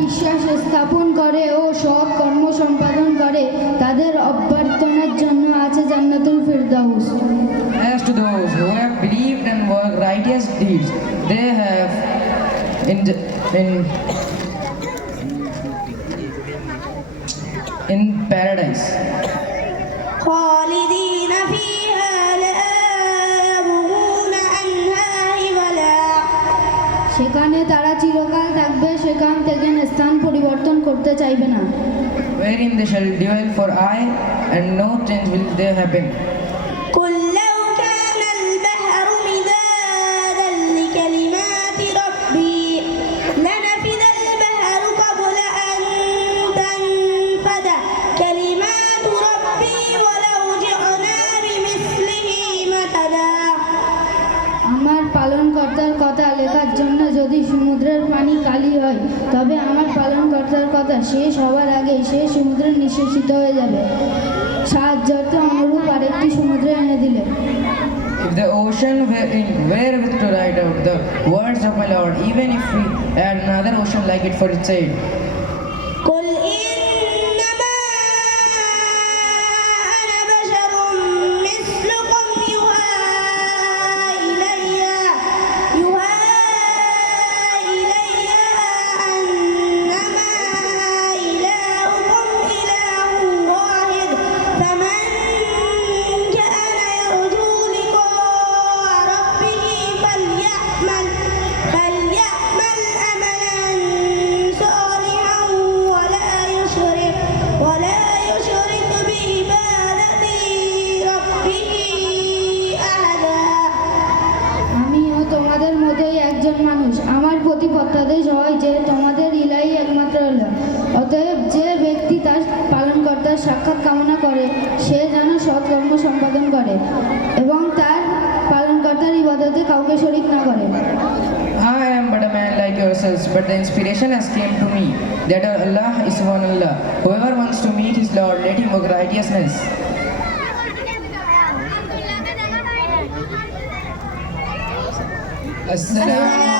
বিশ্বাস স্থাপন করে ও সৎ কর্ম সম্পাদন করে তাদের অভ্যর্থনার জন্য আছে জান্নাতুল ফিরদাউস। As to those who have believed and worked righteous deeds, they have in paradise. خالدين فيها لا يبغون عنها حولا সেখানে তারা চিরকাল থাকবে, সেখান থেকে স্থান পরিবর্তন করতে চাইবে না। Wherein they shall dwell for aye, and no change will there happen. قل لو كان البحر مدادا لكلمات ربي لنفد البحر قبل أن تنفد كلمات ربي ولو جئنا بمثله مددا আমার পালনকর্তার কথা লেখার জন্য যদি সমুদ্রের পানি কালি হয়, তবে আমার পালনকর্তার কথা শেষ হওয়ার আগেই সে সমুদ্রে নিঃশেষিত হয়ে যাবে। সাহায্যার্থে অনুরূপ আরেকটি সমুদ্র এনে দিলে। If the ocean wherewith to write out the words of my Lord, even if we add another ocean like it for its aid. قل إنما أنا بشر مثلكم يوحى إلي أنما إلهكم إله واحد فمن كان يرجو لقاء ربه فليعمل عملا صالحا ولا يشرك بعبادة ربه أحدا আমিও তোমাদের মতোই একজন মানুষ। আমার প্রতি প্রত্যাদেশ হয় যে তোমাদের ইলাহি একমাত্র আল্লাহ। অতএব যে ব্যক্তি তার পালনকর্তার সাক্ষাৎ কামনা করে সে যেন সৎকর্ম সম্পাদন করে এবং তার পালনকর্তার ইবাদতে কাউকে শরীক না করে। I am but a man like yourselves, but the inspiration has came to me that Allah is one Allah. Whoever wants to meet his Lord, let him work righteousness. Assalamu